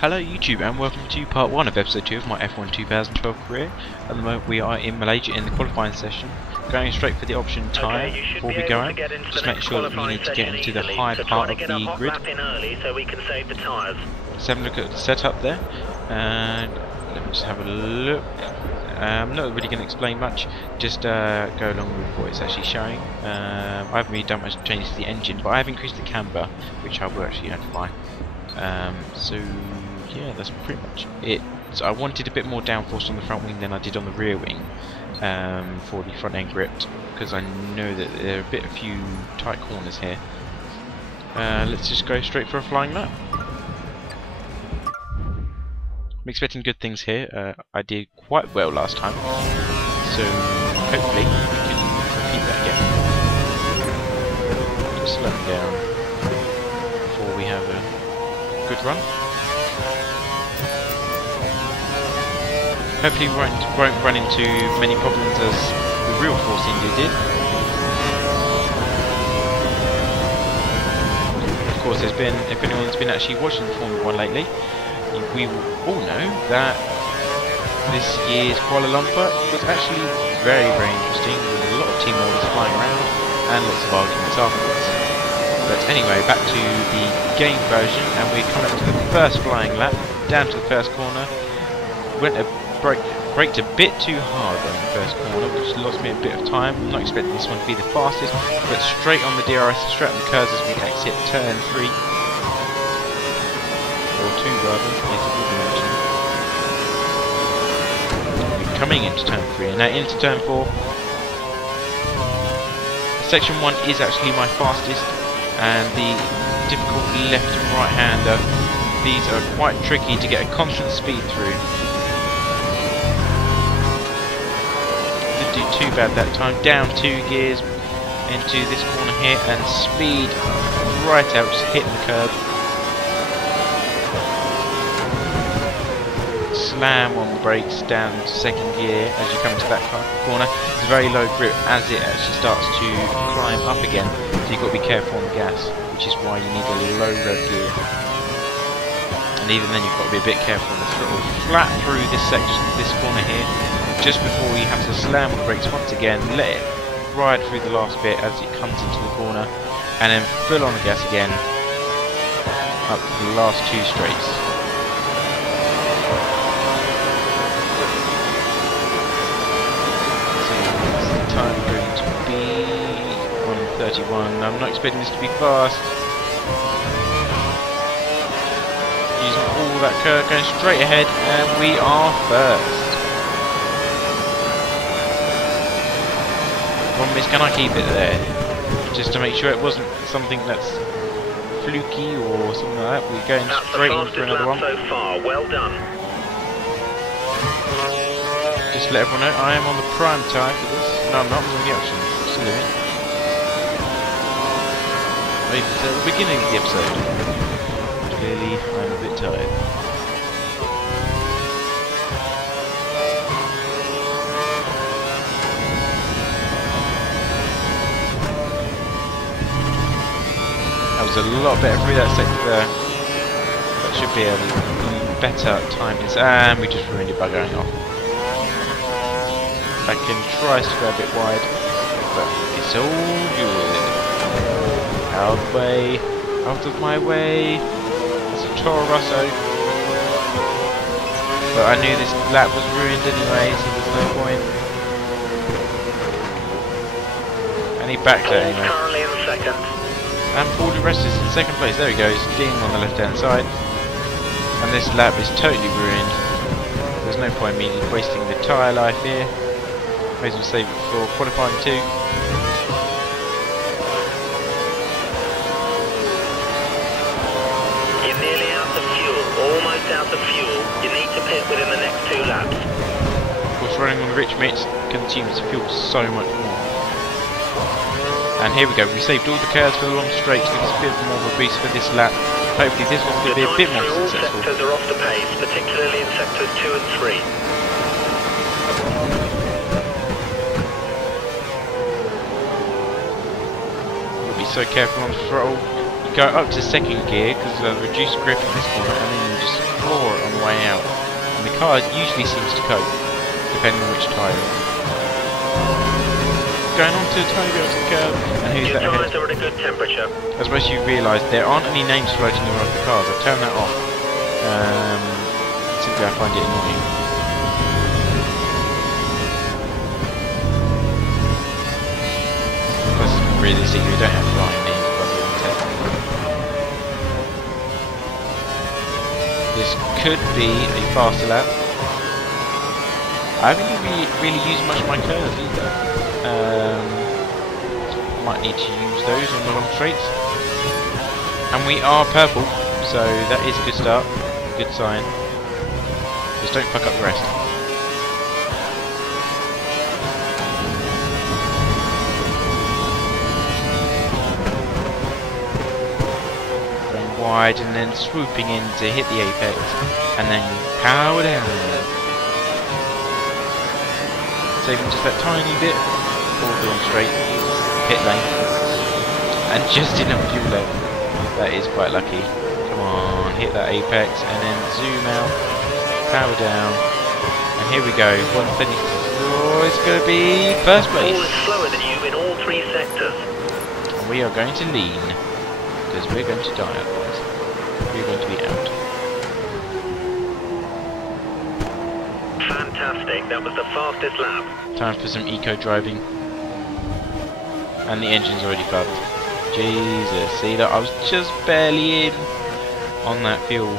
Hello YouTube and welcome to part 1 of episode 2 of my F1 2012 career. At the moment we are in Malaysia in the qualifying session, going straight for the option tyre before we go out. Just make sure that we need to get into the high part of the grid. Let's have a look at the setup there, and let me just have a look. I'm not really going to explain much, just go along with what it's actually showing. I haven't really done much changes to the engine, but I have increased the camber, which I will actually notify. So yeah, that's pretty much it. So I wanted a bit more downforce on the front wing than I did on the rear wing for the front end grip, because I know that there are a few tight corners here. Let's just go straight for a flying lap. I'm expecting good things here. I did quite well last time, so hopefully we can repeat that again. Just slow down before we have a good run. Hopefully we won't run into many problems as the real Force India did. Of course, if anyone's been actually watching Formula 1 lately, we will all know that this year's Kuala Lumpur was actually very interesting, with a lot of team orders flying around and lots of arguments afterwards. But anyway, back to the game version, and we're coming up to the first flying lap, down to the first corner. Braked a bit too hard on the first corner, which lost me a bit of time. I'm not expecting this one to be the fastest, but straight on the DRS, straight on the curves as we exit turn 3. Or 2 rather, yes it will be actually. We're coming into turn 3, and now into turn 4. Section 1 is actually my fastest, and the difficult left and right hander, these are quite tricky to get a constant speed through. Didn't do too bad that time, down 2 gears into this corner here and speed right out, just hitting the curb. Slam on the brakes down to 2nd gear as you come into that corner. It's very low grip as it actually starts to climb up again, so you've got to be careful on the gas, which is why you need a low rev gear. And even then you've got to be a bit careful on the throttle. Flat through this section, this corner here, just before you have to slam on the brakes once again, let it ride through the last bit as it comes into the corner, and then full on the gas again up to the last 2 straights. Time going to be 1:31. I'm not expecting this to be fast. Using all that curve, going straight ahead, and we are first. Problem is, can I keep it there? Just to make sure it wasn't something that's fluky or something like that. We're going straight in for another one. So far. Well done. Just let everyone know I am on the prime tyre for this. No, I'm not. I'm on the option. Just a limit. Maybe at the beginning of the episode. Clearly, I'm a bit tired. That was a lot better through that sector there. That should be a better time. And we just ruined it by going off. I can try to go a bit wide, but it's all good. Out of the way, out of my way. It's a Toro Rosso. But I knew this lap was ruined anyway, so there's no point. And he backed it anyway. Currently in 2nd. And Paul the rest is in 2nd place. There he goes, ding on the left hand side. And this lap is totally ruined. There's no point in me wasting the tyre life here. May as well save it for qualifying 2. You're nearly out of fuel, almost out of fuel. You need to pit within the next 2 laps. Of course, running on the rich mix consumes fuel so much more. And here we go, we saved all the curves for the long straights, give us a bit more of a boost for this lap. Hopefully this one's going to be a bit more successful. All sectors are off the pace, particularly in sectors 2 and 3. So careful on the throttle. You go up to second gear because of the reduced grip in this corner, and then you just floor it on the way out. And the car usually seems to cope, depending on which tyre you're on. Going on to a tiny bit of the curve, and who's that ahead? Your tyres are at a good temperature. I suppose you realise there aren't any names floating around the cars. I've turned that off. Simply I find it annoying. Plus, realistically, we don't have flying names above the test. This could be a faster lap. I haven't really used much of my curves either. Might need to use those on the long straights. And we are purple, so that is a good start, good sign. Just don't fuck up the rest. Going wide and then swooping in to hit the apex, and then power down. Saving just that tiny bit for the long straight pit lane, and just enough fuel left. That is quite lucky. Come on, hit that apex and then zoom out, power down, and here we go. 130. Oh, it's going to be first place. All is slower than you in all 3 sectors. And we are going to lean because we're going to die otherwise. We're going to be out. Fantastic, that was the fastest lap. Time for some eco driving. And the engine's already fucked. Jesus, see that? I was just barely in on that fuel.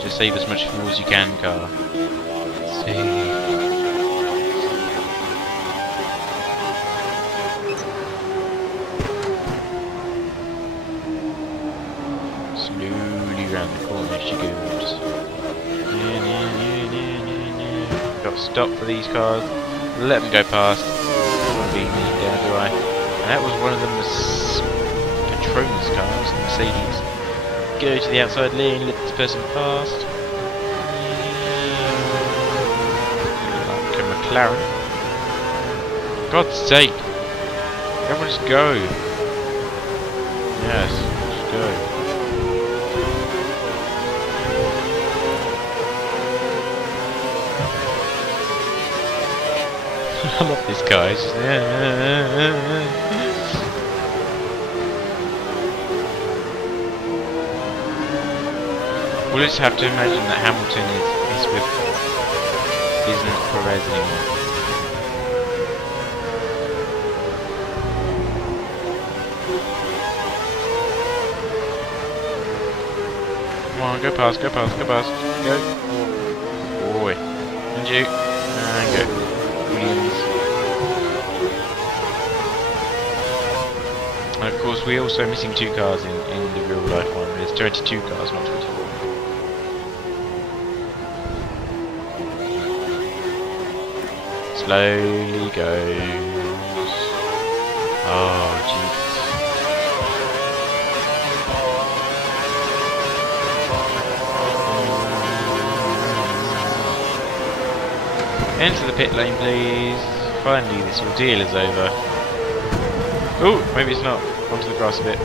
Just save as much fuel as you can, car. See. Slowly round the corner she goes. Got to stop for these cars. Let them go past. Beat me down, do I? And that was one of the Patronus cars, the Mercedes. Go to the outside lane, let this person past. Like a McLaren. God's sake! Everyone just go! Yes, just go. I love this guy. It's just, we'll just have to imagine that Hamilton isn't Perez anymore. Come on, go past, go past, go past, go. Boy, and you, and go. Williams. And of course we're also missing 2 cars in the real life one. There's 22 cars, not 24. Slowly goes. Oh Jesus. Enter the pit lane, please. Finally, this ordeal is over. Oh, maybe it's not. Onto the grass a bit.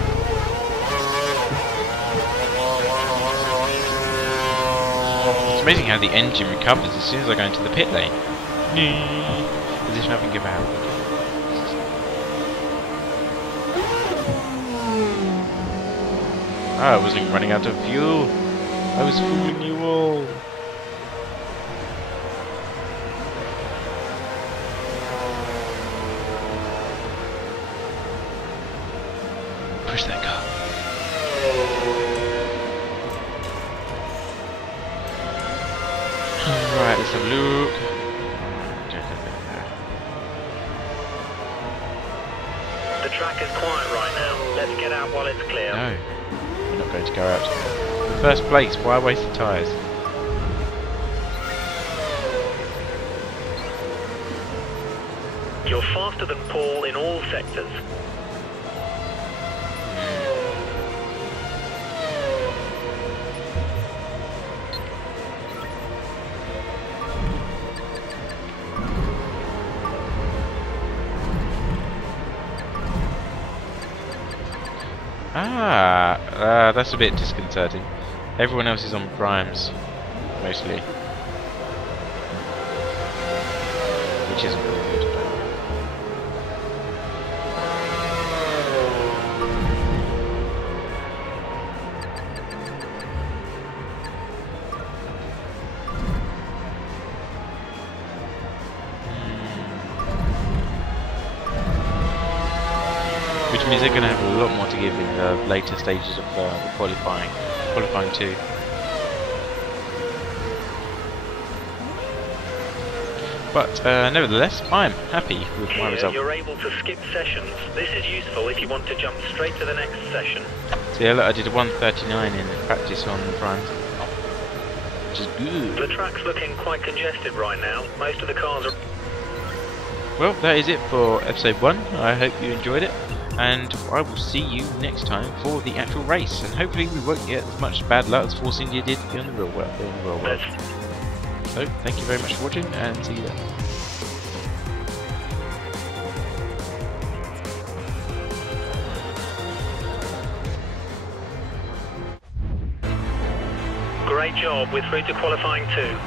It's amazing how the engine recovers as soon as I go into the pit lane. As if nothing ever happened. I wasn't running out of fuel. I was fooling you all. Push that car. Alright, let's have a look. The track is quiet right now. Let's get out while it's clear. No, we're not going to go out. First place, why waste the tyres? You're faster than Paul in all sectors. That's a bit disconcerting. Everyone else is on primes, mostly, which isn't really good. Which means they're going to have a lot more to give in the later stages of the qualifying 2. But nevertheless, I'm happy with my result. You're able to skip sessions. This is useful if you want to jump straight to the next session. So yeah, look, I did a 1:39 in practice on primes, which is good. The track's looking quite congested right now. Most of the cars are... Well, that is it for episode 1. I hope you enjoyed it, and I will see you next time for the actual race. And hopefully we won't get as much bad luck as Force India did in the real world. So, thank you very much for watching, and see you then. Great job. We're through to qualifying 2.